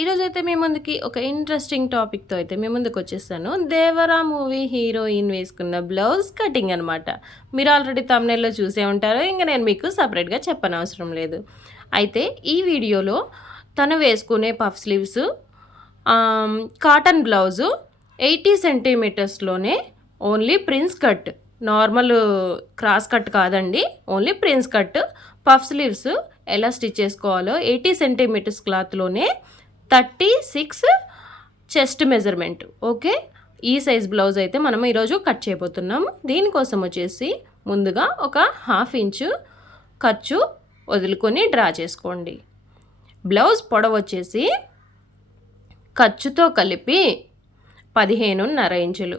ఈరోజైతే మీ ముందుకి ఒక ఇంట్రెస్టింగ్ టాపిక్‌తో అయితే మీ ముందుకొచ్చేసాను. 'దేవరా' మూవీ హీరోయిన్ వేసుకున్న బ్లౌజ్ కటింగ్ అనమాట. మీరు ఆల్రెడీ థంబ్‌నెయిల్‌లో చూసే ఉంటారు. ఇంక నేను మీకు సెపరేట్‌గా చెప్పనవసరం లేదు. అయితే ఈ వీడియోలో తను వేసుకునే పఫ్ స్లీవ్స్ కాటన్ బ్లౌజు 80 సెంటీమీటర్స్‌లోనే only prince cut. Normal cross cut కాదండి. Only prince cut. Puff sleeves ఎలా స్టిచ్ చేసుకోవాలో 80 సెంటీమీటర్స్ క్లాత్‌లోనే 36 చెస్ట్ మెజర్మెంట్. ఓకే, ఈ సైజ్ బ్లౌజ్ అయితే మనం ఈరోజు కట్ చేయబోతున్నాము. దీనికోసం వచ్చేసి ముందుగా ఒక 1/2 ఇంచు ఖర్చు వదులుకొని డ్రా చేసుకోండి. బ్లౌజ్ పొడవు వచ్చేసి ఖర్చుతో కలిపి 15.5 ఇంచులు.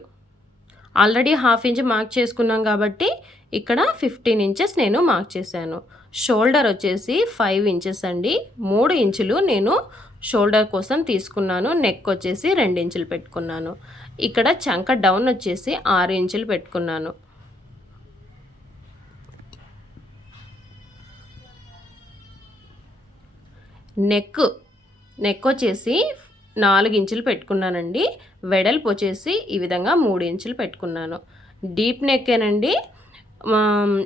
ఆల్రెడీ 1/2 ఇంచ్ మార్క్ చేసుకున్నాం కాబట్టి ఇక్కడ 15 ఇంచెస్ నేను మార్క్ చేశాను. షోల్డర్ వచ్చేసి 5 ఇంచెస్ అండి. 3 ఇంచులు నేను షోల్డర్ కోసం తీసుకున్నాను. నెక్ వచ్చేసి 2 ఇంచులు పెట్టుకున్నాను. ఇక్కడ చంక డౌన్ వచ్చేసి 6 ఇంచులు పెట్టుకున్నాను. నెక్ వచ్చేసి 4 ఇంచులు పెట్టుకున్నానండి. వెడల్పు వచ్చేసి ఈ విధంగా 3 ఇంచులు పెట్టుకున్నాను. డీప్ నెక్కేనండి.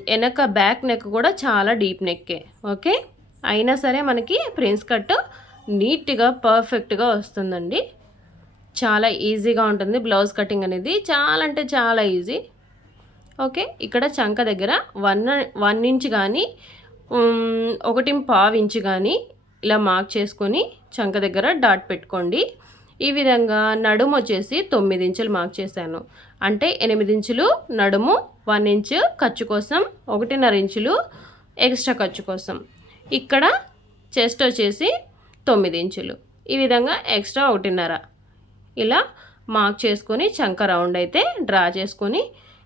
వెనక బ్యాక్ నెక్ కూడా చాలా డీప్ నెక్కే. ఓకే, అయినా సరే మనకి ప్రిన్స్ కట్ నీట్గా పర్ఫెక్ట్గా వస్తుందండి. చాలా ఈజీగా ఉంటుంది బ్లౌజ్ కటింగ్ అనేది. చాలా అంటే చాలా ఈజీ. ఓకే, ఇక్కడ చంక దగ్గర 1 ఇంచ్ కానీ 1.5 ఇంచ్ కానీ ఇలా మార్క్ చేసుకొని చంక దగ్గర డాట్ పెట్టుకోండి. ఈ విధంగా నడుము వచ్చేసి 9 ఇంచులు మార్క్ చేశాను. అంటే 8 ఇంచులు నడుము, 1 ఇంచ్ ఖర్చు కోసం, 1.5 ఇంచులు ఎక్స్ట్రా ఖర్చు కోసం. ఇక్కడ చెస్ట్ వచ్చేసి 9 ఇంచులు. ఈ విధంగా ఎక్స్ట్రా 1.5 ఇలా మార్క్ చేసుకొని చంక రౌండ్ అయితే డ్రా చేసుకొని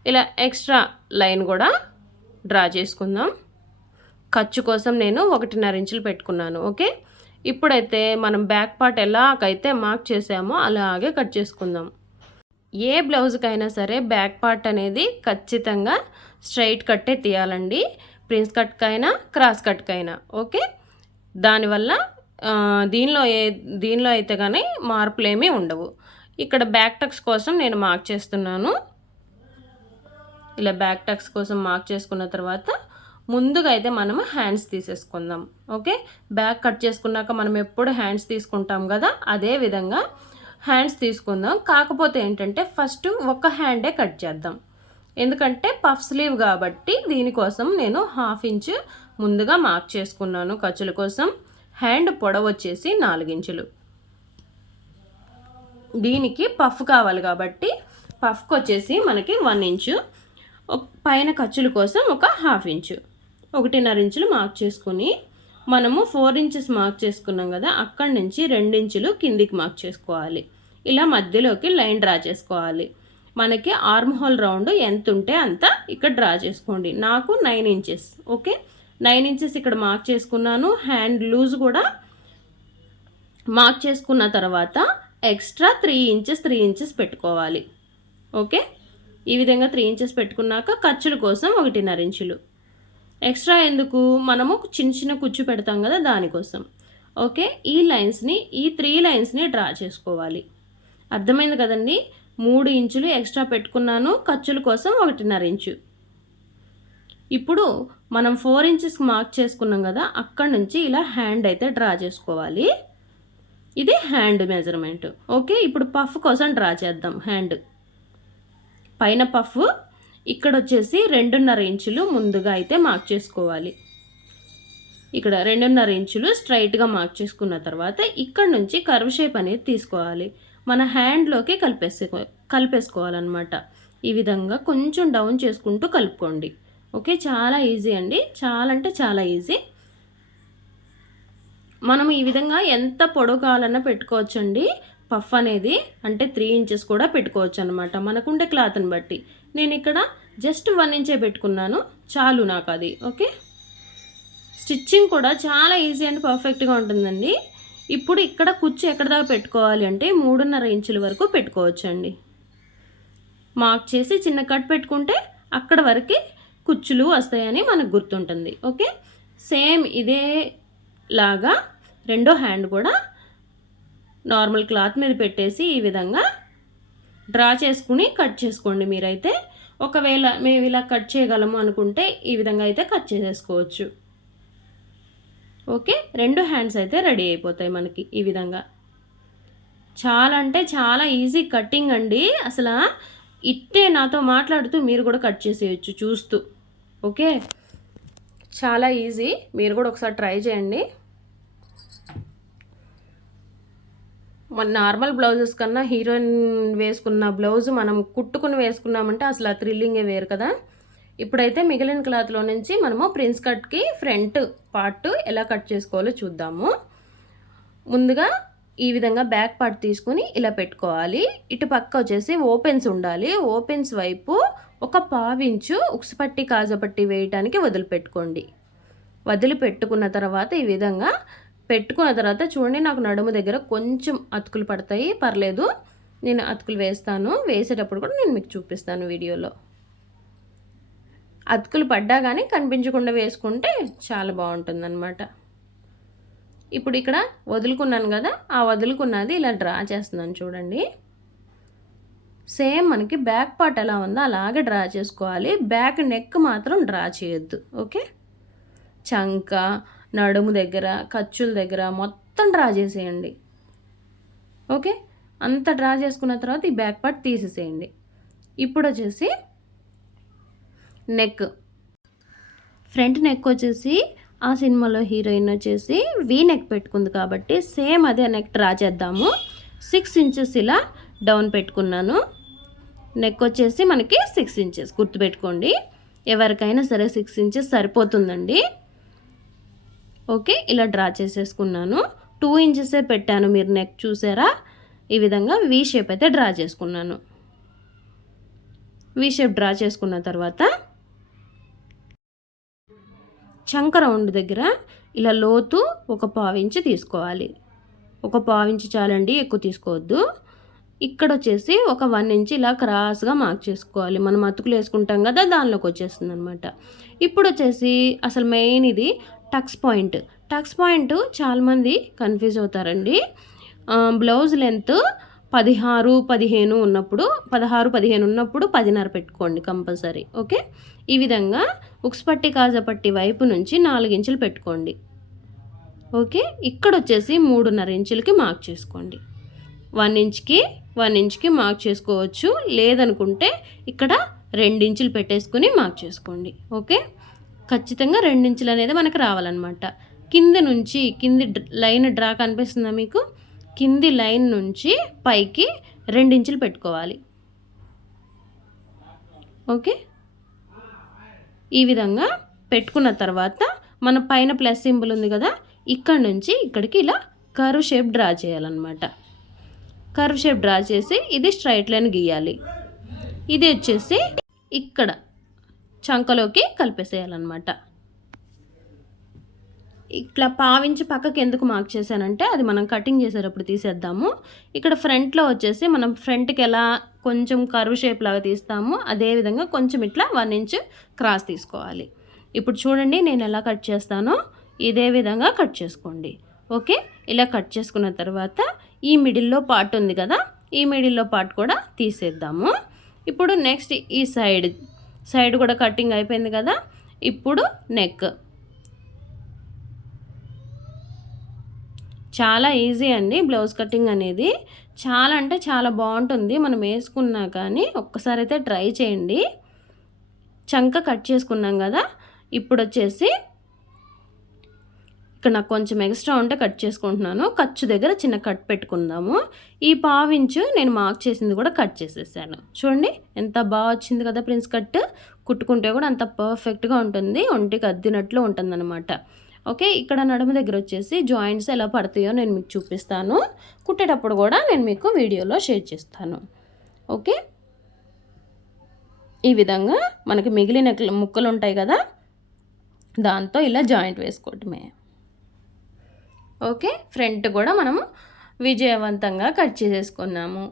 ఇలా ఎక్స్ట్రా లైన్ కూడా డ్రా చేసుకుందాం. ఖర్చు కోసం నేను 1.5 ఇంచులు పెట్టుకున్నాను. ఓకే, ఇప్పుడైతే మనం బ్యాక్ పార్ట్ ఎలాగైతే మార్క్ చేసామో అలాగే కట్ చేసుకుందాం. ఏ బ్లౌజ్కైనా సరే బ్యాక్ పార్ట్ అనేది ఖచ్చితంగా స్ట్రైట్ కట్టే తీయాలండి. ప్రిన్స్ కట్కైనా క్రాస్ కట్కైనా. ఓకే, దానివల్ల దీనిలో అయితే కానీ మార్పులు ఏమీ ఉండవు. ఇక్కడ బ్యాక్ టక్స్ కోసం నేను మార్క్ చేస్తున్నాను. ఇలా బ్యాక్ టక్స్ కోసం మార్క్ చేసుకున్న తర్వాత ముందుగా అయితే మనము హ్యాండ్స్ తీసేసుకుందాం. ఓకే, బ్యాక్ కట్ చేసుకున్నాక మనం ఎప్పుడు హ్యాండ్స్ తీసుకుంటాం కదా, అదే విధంగా హ్యాండ్స్ తీసుకుందాం. కాకపోతే ఏంటంటే ఫస్ట్ ఒక హ్యాండే కట్ చేద్దాం. ఎందుకంటే పఫ్ స్లీవ్ కాబట్టి దీనికోసం నేను 1/2 ఇంచ్ ముందుగా మార్క్ చేసుకున్నాను ఖర్చుల కోసం. హ్యాండ్ పొడవు వచ్చేసి 4 ఇంచులు. దీనికి పఫ్ కావాలి కాబట్టి పఫ్కి వచ్చేసి మనకి 1 ఇంచు, పైన ఖర్చుల కోసం ఒక 1/2 ఇంచు, 1.5 ఇంచులు మార్క్ చేసుకుని మనము 4 ఇంచెస్ మార్క్ చేసుకున్నాం కదా, అక్కడి నుంచి 2 ఇంచులు కిందికి మార్క్ చేసుకోవాలి. ఇలా మధ్యలోకి లైన్ డ్రా చేసుకోవాలి. మనకి ఆర్మ్ హోల్ రౌండ్ ఎంత ఉంటే అంత ఇక్కడ డ్రా చేసుకోండి. నాకు 9 ఇంచెస్. ఓకే, 9 ఇంచెస్ ఇక్కడ మార్క్ చేసుకున్నాను. హ్యాండ్ లూజ్ కూడా మార్క్ చేసుకున్న తర్వాత ఎక్స్ట్రా 3 ఇంచెస్ పెట్టుకోవాలి. ఓకే, ఈ విధంగా 3 ఇంచెస్ పెట్టుకున్నాక ఖర్చుల కోసం 1.5 ఇంచులు ఎక్స్ట్రా. ఎందుకు, మనము చిన్న చిన్న కుచ్చు పెడతాం కదా, దానికోసం. ఓకే, ఈ 3 లైన్స్ని డ్రా చేసుకోవాలి. అర్థమైంది కదండి. 3 ఇంచులు ఎక్స్ట్రా పెట్టుకున్నాను ఖర్చుల కోసం 1.5 ఇంచు. ఇప్పుడు మనం 4 ఇంచెస్ మార్క్ చేసుకున్నాం కదా, అక్కడి నుంచి ఇలా హ్యాండ్ అయితే డ్రా చేసుకోవాలి. ఇది హ్యాండ్ మెజర్మెంట్. ఓకే, ఇప్పుడు పఫ్ కోసం డ్రా చేద్దాం. హ్యాండ్ పైన పఫ్ ఇక్కడ వచ్చేసి 2.5 ఇంచులు ముందుగా అయితే మార్క్ చేసుకోవాలి. ఇక్కడ 2.5 ఇంచులు స్ట్రైట్గా మార్క్ చేసుకున్న తర్వాత ఇక్కడ నుంచి కర్వ్ షేప్ అనేది తీసుకోవాలి. మన హ్యాండ్లోకి కలిపేసుకోవాలన్నమాట. ఈ విధంగా కొంచెం డౌన్ చేసుకుంటూ కలుపుకోండి. ఓకే, చాలా ఈజీ అండి. చాలా అంటే చాలా ఈజీ. మనం ఈ విధంగా ఎంత పొడవు కావాలన్నా పెట్టుకోవచ్చండి. పఫ్ అనేది అంటే 3 ఇంచెస్ కూడా పెట్టుకోవచ్చు అనమాట, మనకుండే క్లాత్ని బట్టి. నేను ఇక్కడ జస్ట్ 1 ఇంచే పెట్టుకున్నాను, చాలు నాకు అది. ఓకే, స్టిచ్చింగ్ కూడా చాలా ఈజీ అండ్ పర్ఫెక్ట్గా ఉంటుందండి. ఇప్పుడు ఇక్కడ కుచ్చు ఎక్కడ దాకా పెట్టుకోవాలి అంటే 3.5 ఇంచుల వరకు పెట్టుకోవచ్చండి. మార్క్ చేసి చిన్న కట్ పెట్టుకుంటే అక్కడ వరకు కుచ్చులు వస్తాయని మనకు గుర్తుంటుంది. ఓకే, సేమ్ ఇదే లాగా రెండో హ్యాండ్ కూడా నార్మల్ క్లాత్ మీద పెట్టేసి ఈ విధంగా డ్రా చేసుకుని కట్ చేసుకోండి మీరైతే. ఒకవేళ మేము ఇలా కట్ చేయగలము అనుకుంటే ఈ విధంగా అయితే కట్ చేసేసుకోవచ్చు. ఓకే, 2 హ్యాండ్స్ అయితే రెడీ అయిపోతాయి మనకి ఈ విధంగా. చాలా అంటే చాలా ఈజీ కటింగ్ అండి. అసలు ఇట్టే నాతో మాట్లాడుతూ మీరు కూడా కట్ చేసేయచ్చు చూస్తూ. ఓకే, చాలా ఈజీ, మీరు కూడా ఒకసారి ట్రై చేయండి. మన నార్మల్ బ్లౌజెస్ కన్నా హీరోయిన్ వేసుకున్న బ్లౌజ్ మనం కుట్టుకుని వేసుకున్నామంటే అసలు ఆ థ్రిల్లింగే వేరు కదా. ఇప్పుడైతే మిగిలిన క్లాత్లో నుంచి మనము ప్రిన్స్ కట్కి ఫ్రంట్ పార్ట్ ఎలా కట్ చేసుకోవాలో చూద్దాము. ముందుగా ఈ విధంగా బ్యాక్ పార్ట్ తీసుకుని ఇలా పెట్టుకోవాలి. ఇటు పక్క వచ్చేసి ఓపెన్స్ ఉండాలి. ఓపెన్స్ వైపు ఒక 1/2 ఇంచు ఉక్సుపట్టి కాజపట్టి వేయటానికి వదిలిపెట్టుకోండి. వదిలిపెట్టుకున్న తర్వాత ఈ విధంగా పెట్టుకున్న తర్వాత చూడండి, నాకు నడుము దగ్గర కొంచెం అతుకులు పడతాయి, పర్లేదు, నేను అతుకులు వేస్తాను. వేసేటప్పుడు కూడా నేను మీకు చూపిస్తాను వీడియోలో. అతుకులు పడ్డా కానీ కనిపించకుండా వేసుకుంటే చాలా బాగుంటుందన్నమాట. ఇప్పుడు ఇక్కడ వదులుకున్నాను కదా, ఆ వదులుకున్నది ఇలా డ్రా చేస్తున్నాను చూడండి. సేమ్ మనకి బ్యాక్ పార్ట్ ఎలా ఉందో అలాగే డ్రా చేసుకోవాలి. బ్యాక్ నెక్ మాత్రం డ్రా చేయొద్దు. ఓకే, చంక, నడుము దగ్గర, ఖర్చుల దగ్గర మొత్తం డ్రా చేసేయండి. ఓకే, అంత డ్రా చేసుకున్న తర్వాత ఈ బ్యాక్ పార్ట్ తీసేసేయండి. ఇప్పుడు వచ్చేసి నెక్, ఫ్రంట్ నెక్ వచ్చేసి ఆ సినిమాలో హీరోయిన్ వచ్చేసి వీ నెక్ పెట్టుకుంది కాబట్టి సేమ్ అదే నెక్ డ్రా చేద్దాము. 6 ఇంచెస్ ఇలా డౌన్ పెట్టుకున్నాను. నెక్ వచ్చేసి మనకి 6 ఇంచెస్ గుర్తుపెట్టుకోండి. ఎవరికైనా సరే 6 ఇంచెస్ సరిపోతుందండి. ఓకే, ఇలా డ్రా చేసేసుకున్నాను. 2 ఇంచెసే పెట్టాను, మీరు నెక్ చూసారా. ఈ విధంగా వీ షేప్ అయితే డ్రా చేసుకున్నాను. వీ షేప్ డ్రా చేసుకున్న తర్వాత చంక రౌండ్ దగ్గర ఇలా లోతు ఒక 1/2 ఇంచు తీసుకోవాలి. ఒక 1/2 ఇంచు చాలండి, ఎక్కువ తీసుకోవద్దు. ఇక్కడ వచ్చేసి ఒక 1 ఇంచ్ ఇలా క్రాస్గా మార్క్ చేసుకోవాలి. మనం అతుకులు వేసుకుంటాం కదా, దానిలోకి వచ్చేస్తుంది అనమాట. ఇప్పుడు వచ్చేసి అసలు మెయిన్ ఇది టక్స్ పాయింట్. టక్స్ పాయింట్ చాలామంది కన్ఫ్యూజ్ అవుతారండి. బ్లౌజ్ లెంత్ 16-15 ఉన్నప్పుడు 16-15 ఉన్నప్పుడు 10.5 పెట్టుకోండి కంపల్సరీ. ఓకే, ఈ విధంగా ఉక్సుపట్టి కాజపట్టి వైపు నుంచి 4 ఇంచులు పెట్టుకోండి. ఓకే, ఇక్కడ వచ్చేసి 3.5 ఇంచులకి మార్క్ చేసుకోండి. 1 ఇంచ్కి మార్క్ చేసుకోవచ్చు, లేదనుకుంటే ఇక్కడ 2 ఇంచులు పెట్టేసుకుని మార్క్ చేసుకోండి. ఓకే, ఖచ్చితంగా 2 ఇంచులు అనేది మనకు రావాలన్నమాట. కింది లైన్ డ్రా కనిపిస్తుందా మీకు? కింది లైన్ నుంచి పైకి 2 ఇంచులు పెట్టుకోవాలి. ఓకే, ఈ విధంగా పెట్టుకున్న తర్వాత మన పైన ప్లస్ సింబల్ ఉంది కదా, ఇక్కడ నుంచి ఇక్కడికి ఇలా కర్వ్ షేప్ డ్రా చేయాలన్నమాట. కర్వ్ షేప్ డ్రా చేసి ఇది స్ట్రైట్ లైన్ గీయాలి. ఇది వచ్చేసి ఇక్కడ చంకలోకి కలిపేసేయాలన్నమాట. ఇట్లా 1/2 ఇంచు పక్కకి ఎందుకు మార్క్ చేశానంటే అది మనం కటింగ్ చేసేటప్పుడు తీసేద్దాము. ఇక్కడ ఫ్రంట్లో వచ్చేసి మనం ఫ్రంట్కి ఎలా కొంచెం కర్వ్ షేప్ లాగా తీస్తాము, అదేవిధంగా కొంచెం ఇట్లా 1 ఇంచు క్రాస్ తీసుకోవాలి. ఇప్పుడు చూడండి నేను ఎలా కట్ చేస్తానో ఇదే విధంగా కట్ చేసుకోండి. ఓకే, ఇలా కట్ చేసుకున్న తర్వాత ఈ మిడిల్లో పార్ట్ ఉంది కదా, ఈ మిడిల్లో పార్ట్ కూడా తీసేద్దాము. ఇప్పుడు నెక్స్ట్ ఈ సైడ్ కూడా కటింగ్ అయిపోయింది కదా. ఇప్పుడు నెక్ చాలా ఈజీ అండి. బ్లౌజ్ కటింగ్ అనేది చాలా అంటే చాలా బాగుంటుంది. మనం వేసుకున్నా కానీ ఒక్కసారి అయితే ట్రై చేయండి. చంక కట్ చేసుకున్నాం కదా, ఇప్పుడు వచ్చేసి ఇక్కడ నాకు కొంచెం ఎక్స్ట్రా ఉంటే కట్ చేసుకుంటున్నాను. ఖర్చు దగ్గర చిన్న కట్ పెట్టుకుందాము. ఈ 1/2 ఇంచు నేను మార్క్ చేసింది కూడా కట్ చేసేసాను. చూడండి ఎంత బాగా వచ్చింది కదా ప్రిన్స్ కట్. కుట్టుకుంటే కూడా అంత పర్ఫెక్ట్గా ఉంటుంది, ఒంటికి అద్దినట్లు ఉంటుందన్నమాట. ఓకే, ఇక్కడ నడుము దగ్గర వచ్చేసి జాయింట్స్ ఎలా పడతాయో నేను మీకు చూపిస్తాను. కుట్టేటప్పుడు కూడా నేను మీకు వీడియోలో షేర్ చేస్తాను. ఓకే, ఈ విధంగా మనకి మిగిలిన ముక్కలు ఉంటాయి కదా, దాంతో ఇలా జాయింట్ వేసుకోవటమే. ఓకే, ఫ్రంట్ కూడా మనము విజయవంతంగా కట్ చేసేసుకున్నాము.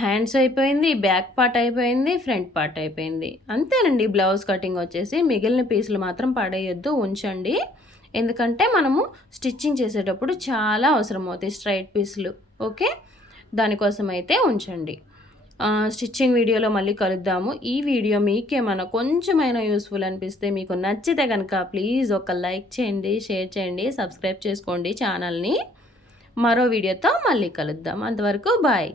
హ్యాండ్స్ అయిపోయింది, బ్యాక్ పార్ట్ అయిపోయింది, ఫ్రంట్ పార్ట్ అయిపోయింది. అంతేనండి బ్లౌజ్ కటింగ్ వచ్చేసి. మిగిలిన పీసులు మాత్రం పడేయొద్దు, ఉంచండి. ఎందుకంటే మనము స్టిచ్చింగ్ చేసేటప్పుడు చాలా అవసరం అవుతాయి స్ట్రైట్ పీసులు. ఓకే, దానికోసం అయితే ఉంచండి. స్టిచ్చింగ్ వీడియోలో మళ్ళీ కలుద్దాము. ఈ వీడియో మీకేమైనా కొంచెమైనా యూస్ఫుల్ అనిపిస్తే, మీకు నచ్చితే కనుక ప్లీజ్ ఒక లైక్ చేయండి, షేర్ చేయండి, సబ్స్క్రైబ్ చేసుకోండి ఛానల్ని. మరో వీడియోతో మళ్ళీ కలుద్దాం. అంతవరకు బాయ్.